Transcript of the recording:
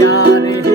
yaar hai